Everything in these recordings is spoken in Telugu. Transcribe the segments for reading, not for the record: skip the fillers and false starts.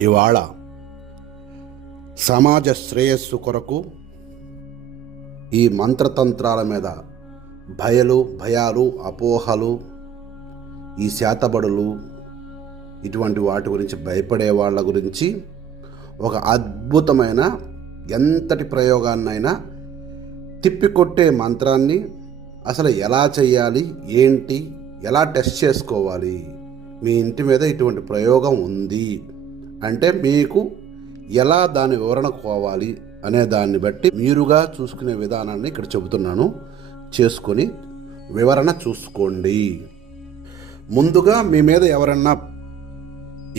ఇవాళ సమాజ శ్రేయస్సు కొరకు ఈ మంత్రతంత్రాల మీద భయాలు అపోహలు, ఈ శాతబడులు, ఇటువంటి వాటి గురించి భయపడే వాళ్ళ గురించి ఒక అద్భుతమైన ఎంతటి ప్రయోగాన్నైనా తిప్పికొట్టే మంత్రాన్ని అసలు ఎలా చేయాలి, ఏంటి, ఎలా టెస్ట్ చేసుకోవాలి, మీ ఇంటి మీద ఇటువంటి ప్రయోగం ఉంది అంటే మీకు ఎలా దాని వివరణ కోవాలి అనే దాన్ని బట్టి మీరుగా చూసుకునే విధానాన్ని ఇక్కడ చెబుతున్నాను. చేసుకొని వివరణ చూసుకోండి. ముందుగా మీ మీద ఎవరన్నా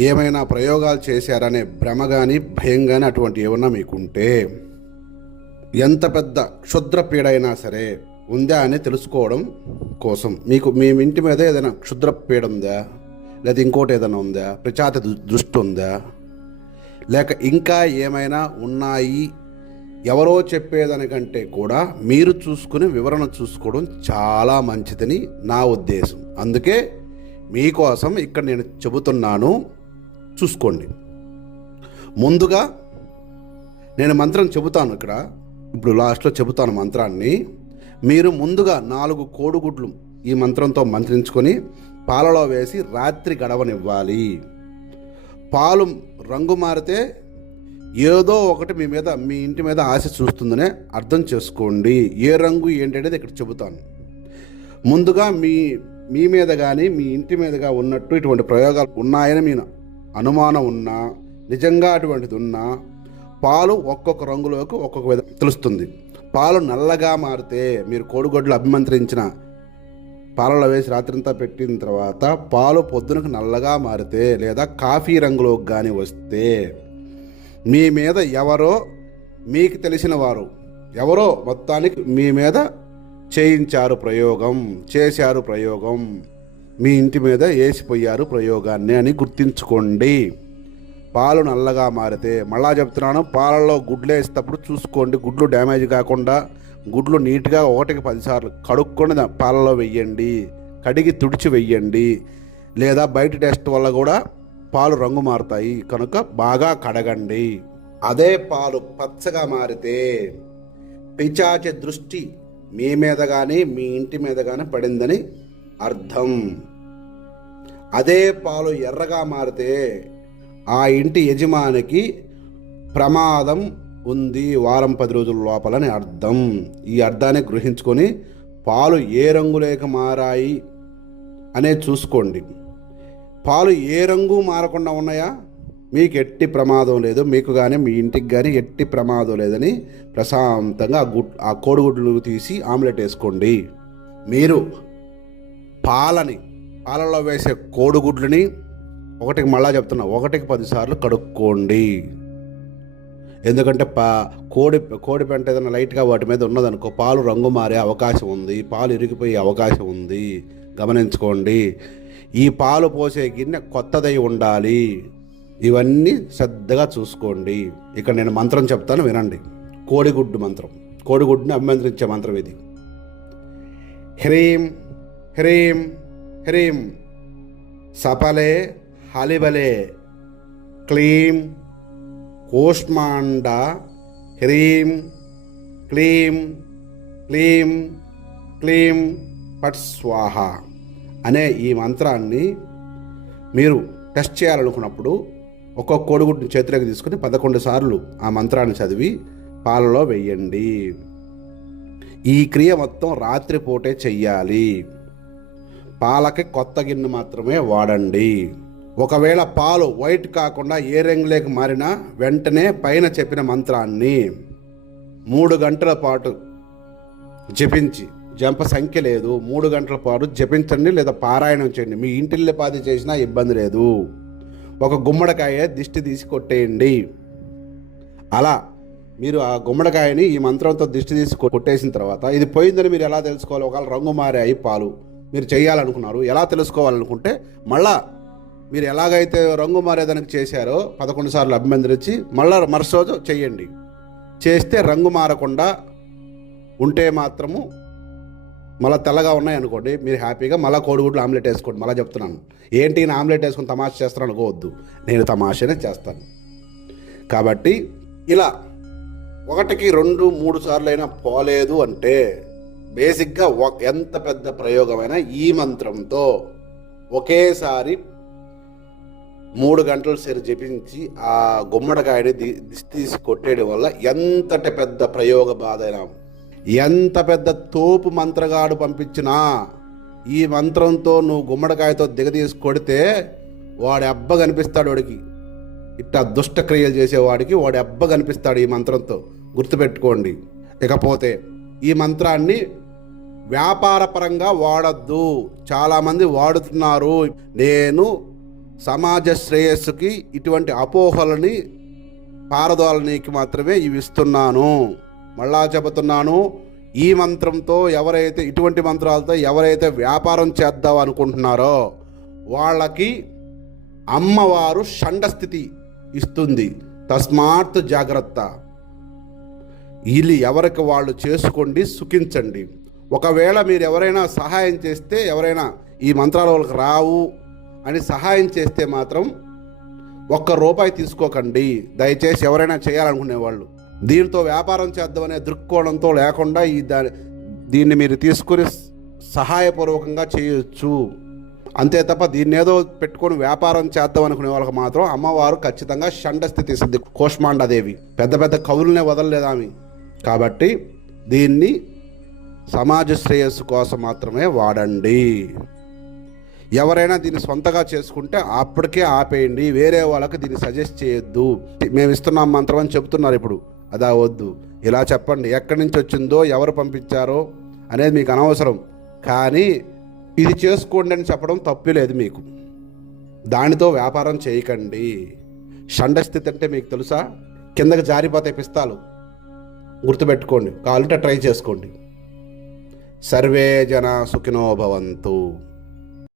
ఏమైనా ప్రయోగాలు చేశారనే భ్రమ కానీ భయం కానీ అటువంటి ఏమన్నా మీకుంటే, ఎంత పెద్ద క్షుద్ర పీడ అయినా సరే ఉందా అని తెలుసుకోవడం కోసం మీకు మీ ఇంటి మీద ఏదైనా క్షుద్ర పీడ ఉందా, లేదా ఇంకోటి ఏదైనా ఉందా, పిశాచ దృష్టి ఉందా, లేక ఇంకా ఏమైనా ఉన్నాయి, ఎవరో చెప్పేదానికంటే కూడా మీరు చూసుకుని వివరణ చూసుకోవడం చాలా మంచిదని నా ఉద్దేశం. అందుకే మీకోసం ఇక్కడ నేను చెబుతున్నాను, చూసుకోండి. ముందుగా నేను మంత్రం చెబుతాను, ఇప్పుడు లాస్ట్లో చెబుతాను మంత్రాన్ని. మీరు ముందుగా 4 కోడిగుడ్లు ఈ మంత్రంతో మంత్రించుకొని పాలలో వేసి రాత్రి గడవనివ్వాలి. పాలు రంగు మారితే ఏదో ఒకటి మీ ఇంటి మీద ఆశ చూస్తుందనే అర్థం చేసుకోండి. ఏ రంగు ఏంటనేది ఇక్కడ చెబుతాను. ముందుగా మీ మీద కానీ మీ ఇంటి మీదగా ఉన్నట్టు ఇటువంటి ప్రయోగాలు ఉన్నాయని మీ అనుమానం ఉన్నా, నిజంగా అటువంటిది ఉన్నా, పాలు ఒక్కొక్క రంగులోకి ఒక్కొక్క విధంగా తెలుస్తుంది. పాలు నల్లగా మారితే మీరు కోడిగుడ్లు అభిమంత్రించిన పాలలో వేసి రాత్రంతా పెట్టిన తర్వాత పాలు పొద్దునకు నల్లగా మారితే, లేదా కాఫీ రంగులోకి కానీ వస్తే, మీ మీద ఎవరో మీకు తెలిసిన వారు ఎవరో మొత్తానికి మీ మీద చేశారు ప్రయోగం, మీ ఇంటి మీద వేసిపోయారు ప్రయోగాన్ని అని గుర్తించుకోండి. పాలు నల్లగా మారితే, మళ్ళా చెప్తున్నాను, పాలలో గుడ్లు వేసేటప్పుడు చూసుకోండి, గుడ్లు డ్యామేజ్ కాకుండా గుడ్లు నీట్గా 1కి 10 సార్లు కడుక్కొని పాలలో వెయ్యండి, కడిగి తుడిచి వెయ్యండి. లేదా బయట టెస్ట్ వల్ల కూడా పాలు రంగు మారుతాయి కనుక బాగా కడగండి. అదే పాలు పచ్చగా మారితే పిశాచ దృష్టి మీ మీద కానీ మీ ఇంటి మీద కానీ పడిందని అర్థం. అదే పాలు ఎర్రగా మారితే ఆ ఇంటి యజమానికి ప్రమాదం ఉంది, వారం 10 రోజుల లోపలని అర్థం. ఈ అర్థాన్ని గ్రహించుకొని పాలు ఏ రంగులేక మారాయి అనేది చూసుకోండి. పాలు ఏ రంగు మారకుండా ఉన్నాయా, మీకు ఎట్టి ప్రమాదం లేదు, మీకు కానీ మీ ఇంటికి కానీ ఎట్టి ప్రమాదం లేదని ప్రశాంతంగా ఆ కోడిగుడ్లు తీసి ఆమ్లెట్ వేసుకోండి. మీరు పాలలో వేసే కోడిగుడ్లని మళ్ళా చెప్తున్నా 1కి 10 సార్లు కడుక్కోండి. ఎందుకంటే కోడి పెంట ఏదైనా లైట్గా వాటి మీద ఉన్నదనుకో పాలు రంగు మారే అవకాశం ఉంది, పాలు ఇరిగిపోయే అవకాశం ఉంది, గమనించుకోండి. ఈ పాలు పోసే గిన్నె కొత్తదై ఉండాలి. ఇవన్నీ శ్రద్ధగా చూసుకోండి. ఇక్కడ నేను మంత్రం చెప్తాను, వినండి. కోడిగుడ్డు మంత్రం, కోడిగుడ్డుని అభిమంత్రించే మంత్రం ఇది. హ్రీం హ్రీం హ్రీం సపలే హలిబలే క్లీం కూష్మాండ హ్రీం క్లీం క్లీం క్లీం పట్ స్వాహ అనే ఈ మంత్రాన్ని మీరు టెస్ట్ చేయాలనుకున్నప్పుడు ఒక్కొక్క కోడిగుడ్డుని చేతిలోకి తీసుకుని 11 సార్లు ఆ మంత్రాన్ని చదివి పాలలో వెయ్యండి. ఈ క్రియ మొత్తం రాత్రిపూటే చెయ్యాలి. పాలకి కొత్త గిన్నె మాత్రమే వాడండి. ఒకవేళ పాలు వైట్ కాకుండా ఏ రంగులోకి మారినా వెంటనే పైన చెప్పిన మంత్రాన్ని 3 గంటల పాటు జపించి, జంప సంఖ్య లేదు, 3 గంటల పాటు జపించండి లేదా పారాయణం చేయండి. మీ ఇంటిల్లిపాది చేసినా ఇబ్బంది లేదు. ఒక గుమ్మడికాయ దిష్టి తీసి కొట్టేయండి. అలా మీరు ఆ గుమ్మడికాయని ఈ మంత్రంతో దిష్టి తీసి కొట్టేసిన తర్వాత ఇది పోయిందని మీరు ఎలా తెలుసుకోవాలి? ఒకవేళ రంగు మారాయి పాలు మీరు చేయాలనుకున్నారు, ఎలా తెలుసుకోవాలనుకుంటే మళ్ళా మీరు ఎలాగైతే రంగు మారేదానికి చేశారో 11 సార్లు అభిమంత్రించి మళ్ళా మరుసటి రోజు చేయండి. చేస్తే రంగు మారకుండా ఉంటే మాత్రము మళ్ళీ తెల్లగా ఉన్నాయి అనుకోండి, మీరు హ్యాపీగా మళ్ళీ కోడిగుడ్లు ఆమ్లెట్ వేసుకోండి. మళ్ళీ చెప్తున్నాను, ఏంటి నేను ఆమ్లెట్ వేసుకొని తమాషా చేస్తాను అనుకోవద్దు, నేను తమాషానే చేస్తాను. కాబట్టి ఇలా 1కి 2, 3 సార్లు అయినా పోలేదు అంటే బేసిక్గా ఎంత పెద్ద ప్రయోగమైనా ఈ మంత్రంతో ఒకేసారి 3 గంటలు సరి జపించి ఆ గుమ్మడికాయని తీసి కొట్టేయడం వల్ల ఎంతటి పెద్ద ప్రయోగ బాధైనా, ఎంత పెద్ద తోపు మంత్రగాడు పంపించినా ఈ మంత్రంతో నువ్వు గుమ్మడికాయతో దిగదీసి కొడితే వాడి అబ్బ కనిపిస్తాడు. వాడికి ఇట్లా దుష్టక్రియలు చేసేవాడికి వాడి అబ్బ కనిపిస్తాడు ఈ మంత్రంతో, గుర్తుపెట్టుకోండి. ఇకపోతే ఈ మంత్రాన్ని వ్యాపారపరంగా వాడద్దు, చాలామంది వాడుతున్నారు. నేను సమాజ శ్రేయస్సుకి ఇటువంటి అపోహలని పారదోలనీకి మాత్రమే ఇవి ఇస్తున్నాను. మళ్ళా చెబుతున్నాను, ఈ మంత్రంతో ఎవరైతే ఇటువంటి మంత్రాలతో ఎవరైతే వ్యాపారం చేద్దాం అనుకుంటున్నారో వాళ్ళకి అమ్మవారు షండస్థితి ఇస్తుంది. తస్మాత్ జాగ్రత్త. వీళ్ళు ఎవరికి వాళ్ళు చేసుకోండి, సుఖించండి. ఒకవేళ మీరు ఎవరైనా సహాయం చేస్తే, ఎవరైనా ఈ మంత్రాల వాళ్ళకి రావు అని సహాయం చేస్తే మాత్రం ₹1 తీసుకోకండి దయచేసి. ఎవరైనా చేయాలనుకునేవాళ్ళు దీంతో వ్యాపారం చేద్దామనే దృక్కోణంతో లేకుండా దీన్ని మీరు తీసుకుని సహాయపూర్వకంగా చేయొచ్చు అంతే తప్ప దీన్ని ఏదో పెట్టుకొని వ్యాపారం చేద్దాం అనుకునే వాళ్ళకి మాత్రం అమ్మవారు ఖచ్చితంగా షండస్థితి ఇస్తుంది. కోష్మాండదేవి పెద్ద పెద్ద కవులనే వదలలేదు ఆమె. కాబట్టి దీన్ని సమాజ శ్రేయస్సు కోసం మాత్రమే వాడండి. ఎవరైనా దీన్ని సొంతగా చేసుకుంటే అప్పటికే ఆపేయండి, వేరే వాళ్ళకి దీన్ని సజెస్ట్ చేయొద్దు. మేము ఇస్తున్నాం మంత్రం అని చెప్తున్నారు ఇప్పుడు, అదా వద్దు. ఇలా చెప్పండి, ఎక్కడి నుంచి వచ్చిందో ఎవరు పంపించారో అనేది మీకు అనవసరం, కానీ ఇది చేసుకోండి అని చెప్పడం తప్పే లేదు మీకు. దానితో వ్యాపారం చేయకండి. షండస్థితి అంటే మీకు తెలుసా? కిందకి జారిపోతాయి పిస్తాలు, గుర్తుపెట్టుకోండి. కావాలంటే ట్రై చేసుకోండి. సర్వే జన సుఖినో భవంతు.